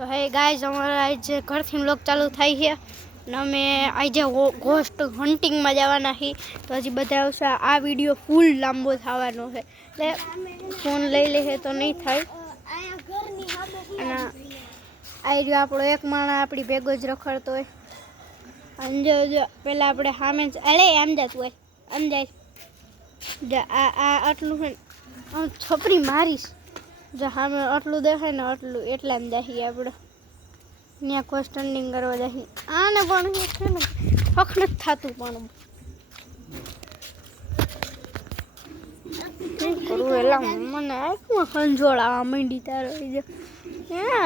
તો hey guys અમારા આજે ઘરથી વ્લોગ ચાલુ થાય છે અને અમે આજે ઘોસ્ટ હન્ટિંગમાં જવાના છીએ તો હજી બધા આવશે આ વિડીયો ફૂલ લાંબો થવાનો છે એટલે ફોન લઈ લે તો નહીં થાય અને આ રહ્યો આપણો એક માણસ આપણી ભેગો જ રખડતો હોય અને જો પહેલાં આપણે સામે અરે આમ જતું હોય આમ જાય આ આટલું છે છોપરી મારીશ જો સામે આટલું દેખાય ને આટલું એટલા એમ જઈએ આપણે ત્યાં કોઈ સ્ટન્ડિંગ કરવા જઈએ આને પણ છે ને હક નથી થતું પણ કરવું એલા મને આંખમાં ખંજોળાવા માંડી તારો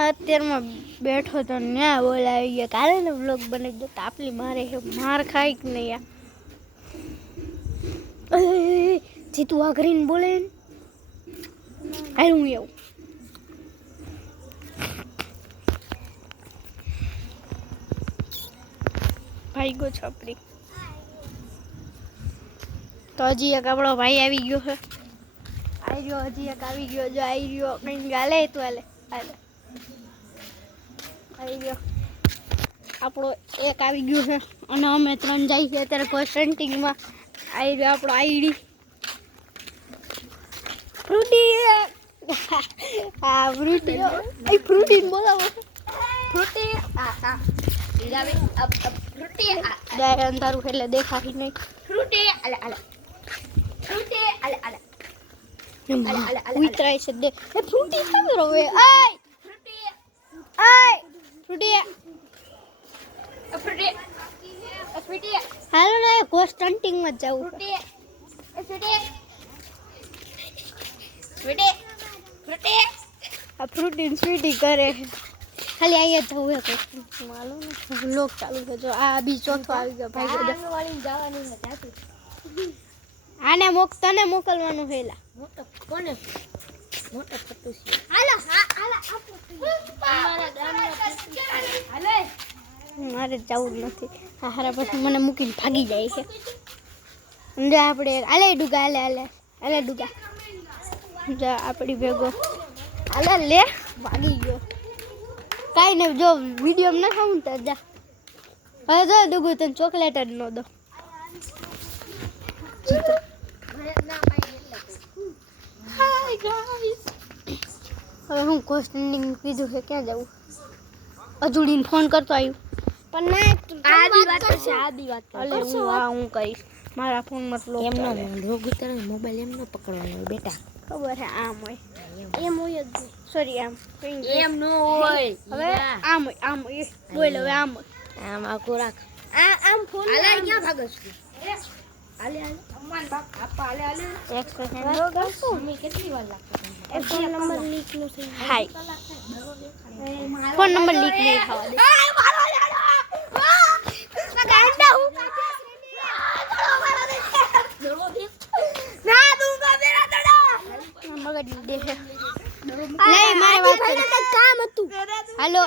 અત્યારમાં બેઠો તો ત્યાં બોલાવી ગયા કાલે ને વ્લોગ બનાવી દો તાપલી મારે છે માર ખાઈ કે નહીં જીતું આ કરીને બોલે હાલ હું એવું ભાઈ ગો છોપરી તો હજી એક આપણો ભાઈ આવી ગયો છે આવી ગયો હજી એક આવી ગયો જો આવી ગયો કંઈક ગાલે તું હાલે હાલે આવી ગયો આપણો એક આવી ગયો છે અને અમે ત્રણ જઈએ છીએ અત્યારે કોઈ સેન્ટિંગમાં આવી ગયો આપણો આઈડી ફ્રૂટી હા ફ્રૂટી એ ફ્રૂટી બોલાવો ફ્રૂટી હા ફ્રૂટી અંધારું એટલે દેખાતી નહીં ફ્રૂટી અલે અલે ફ્રૂટી અલે અલે ઉતરાય છે દે એ ફ્રૂટી ખબર હવે આય ફ્રૂટી આય ફ્રૂટી ફ્રૂટી ફ્રૂટી હાલો ને ઘોસ્ટ હન્ટિંગ માં જાવ ફ્રૂટી ફ્રૂટી ફ્રૂટી ફ્રૂટી આ ફ્રૂટી સ્વીટી કરે ખાલી અહીંયા જવું હે કોઈ માલુમ ને લોક ચાલુ છે જો આ બી ચોથો આવી ગયો ભાઈ બધા વાળી જવાની છે જાતું આને તને મોકલવાનું હેલા મોટો કોને મોટો ફટુ છે હાલો હા હાલો અમારા ગામના હાલે મારે જવું નથી હારા પછી મને મૂકીને ભાગી જાય છે અને આપણે હાલે ડુગા હાલે હાલે હાલે ડુગા જા આપણી ભેગો હાલે લે ભાગી ગયો કાંઈ નહીં જો વિડીયો ના ખાવું તો જા હવે જો ડુગુ તને ચોકલેટ જ ન દો હાય ગાઈસ હવે હું કોસ્ટિંગ કીધું છે ક્યાં જવું અજુડીને ફોન કરતો આવ્યું પણ ના આદી વાત છે આદી વાત અલે હું કહીશ મારા ફોનમાં સ્લો એમનો લોગ ઉતરે મોબાઈલ એમનો પકડવાનો બેટા ખબર છે આમ હોય એમ હોય જ સોરી આમ એમ નો હોય હવે આમ હોય બોલ હવે આમ આમ આખો રાખ આમ ફોન હાલે ક્યાં ભાગસ હાલે હાલે અમાર બાપ આપા હાલે હાલે એક સેકન્ડ કરશો મે કેટલી વાર લાગતો એ ફોન નંબર લીક નો થઈ હાય ફોન નંબર લીક નહીં થવા દે મારો ગાંડા હું ના દૂંગા મેરા દડા મગજ દે છે નહીં મારે વાત કામ હતું હાલો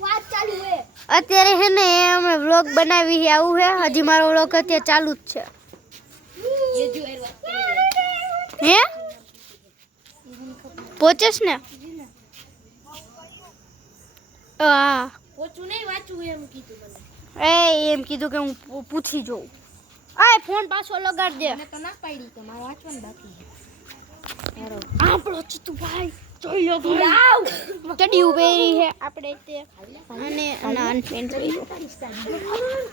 વાત ચાલુ હે અત્યારે હે ને અમે વ્લોગ બનાવી છે આવું છે હજી મારો વ્લોગ અત્યારે ચાલુ જ છે હે પહોંચેસ ને હા પોચું નહીં વાંચું એમ કીધું મને એમ કીધું કે હું પૂછી જોઉં આ ફોન પાછો લગાડ દે મને તો ના પાડી કે મારે વાંચવાનું બાકી છે આપણો ચિતુ ભાઈ જોઈ લો આવ ચડી ઉભેરી છે આપણે તે અને અનફેન કરી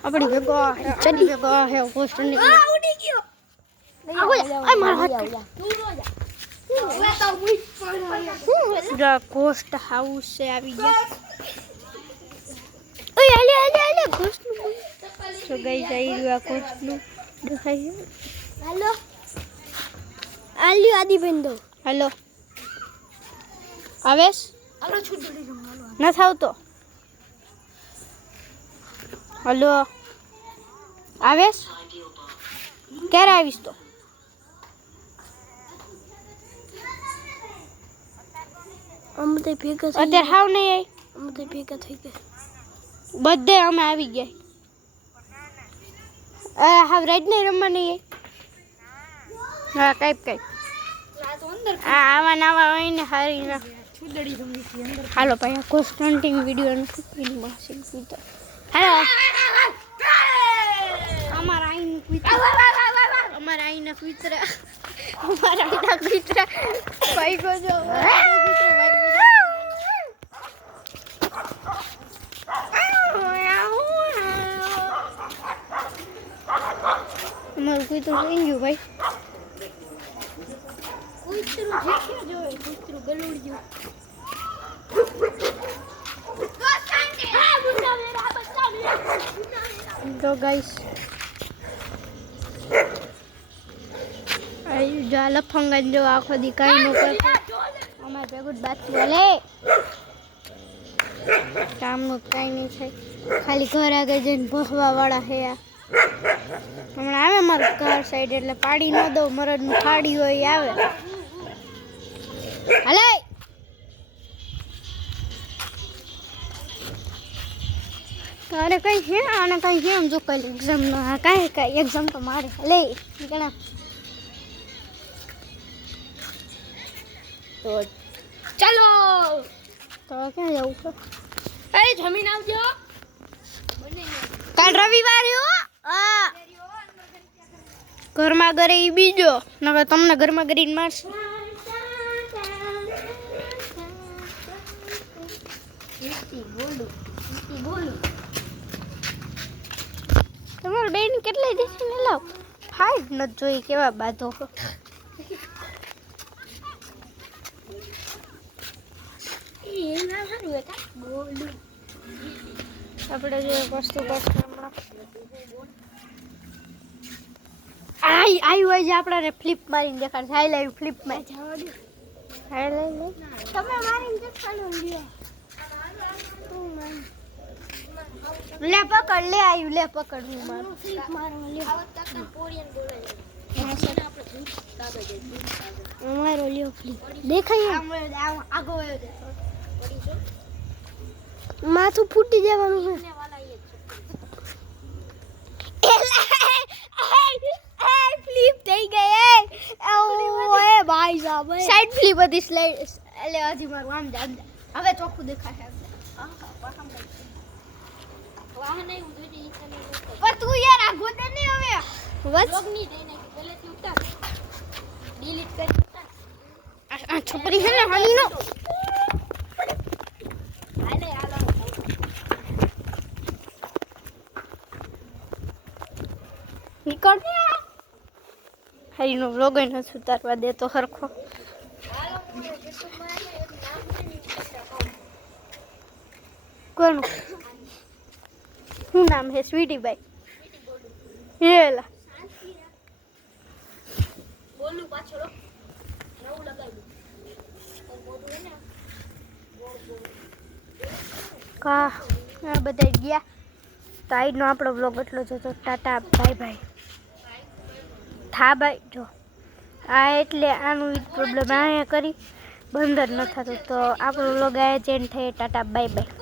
આપણે ભેગો ચડી ભેગો હે પોસ્ટ ની ઉડી ગયો આ માર હાથ તું નો જા હવે તો મુઈ પણ કોસ્ટ હાઉસ છે આવી ગયા ઓય હાલે હાલે હાલે કોસ્ટ નું તો ગાઈસ આવી રહ્યું આ કોસ્ટ નું દેખાય હાલો આલ્યો આદિ બંધો હાલો આવેશ હાલો છૂટડી જમવાનો ન થાવતો હાલો આવેશ ક્યારે આવીશ તો અમે તો ભેગા થઈ અત્યારે હાવ નહીં આવી અમે તો ભેગા થઈ ગયા બધે અમે આવી ગયા હાવ રાઈડ નહીં રમવા નહીં હા કઈ આવા નવા હોય ને હારી ના હાલો ભાઈ કોન્સ્ટન્ટિંગ વિડીયો નથી માસી તો હાલો અમારા આઈનું કૂતરા અમારા આઈના કૂતરા ભાઈ ગો જો અમારું કૂતરું થઈ ગયું ભાઈ કૂતરું ગલુડ્યું તો ગાઈસ જો આ લફંગન જો આખો દી કાંઈ ન કરે અમારે ભેગું જ બાથું હાલે કામનું કાંઈ નહીં થાય ખાલી ઘર આગળ જઈને ભસવા વાળા હે હમણાં આવે મારું ઘર સાઈડ એટલે પાડી ન દઉં મરદનું ફાડી હોય એ આવે હાલે અરે કઈ છે આને કઈ છે એમ જો કઈ એક્ઝામ નો કાંઈ એક્ઝામ તો મારે લે ઘણા તો ચાલો તો ક્યાં જવું છે અરે જમીન આવજો કાલ રવિવાર હા ઘરમાં ઘરે ઈ બીજો નકર તમને ઘરમાં કરીને મારશે બોલું તમારે બેન કેટલી દેશે ને લાવ ફાઈટ ન જોઈ કેવા બાધો આપણે જે વસ્તુ આવ્યું હોય છે આપણને ફ્લિપ મારીને દેખાડશે હાઈ લાઈવ ફ્લિપ મારી હાઈ લાઈવ તમે મારીને દેખાડો લે પકડ લે આવ્યું લે પકડ હું મારું ફ્લિપ મારો લે અમારો લ્યો ફ્લિપ દેખાય આગો માથું ફૂટી જવાનું છે ફ્લિપ થઈ ગઈ ઓય ભાઈ સાહેબ સાઈડ ફ્લિપ હતી સ્લાઈડ એટલે હજી મારું આમ જ હવે ચોખ્ખું દેખાય પણ તું યાર આ ગોતે નહીં હવે બસ લોગ નહીં દે ને પહેલેથી ઉતાર ડિલીટ કરી ઉતાર આ છોકરી છે ને હાલી નો હાલે હાલો નીકળ હારીનો વ્લોગ ન ઉતારવા દે તો હરખો કોનું શું નામ છે સ્વીટીભાઈ હેલા બોલું પાછળ નવું લગાવ્યું કા આ બધા ગયા તો આજનો આપણો વ્લોગ એટલો જ હતો ટાટા બાય બાય થા ભાઈ જો આ એટલે આનું પ્રોબ્લેમ આ કરી બંધ જ ન થતું તો આપણો વ્લોગ આ ચેન્જ થાય ટાટા બાય બાય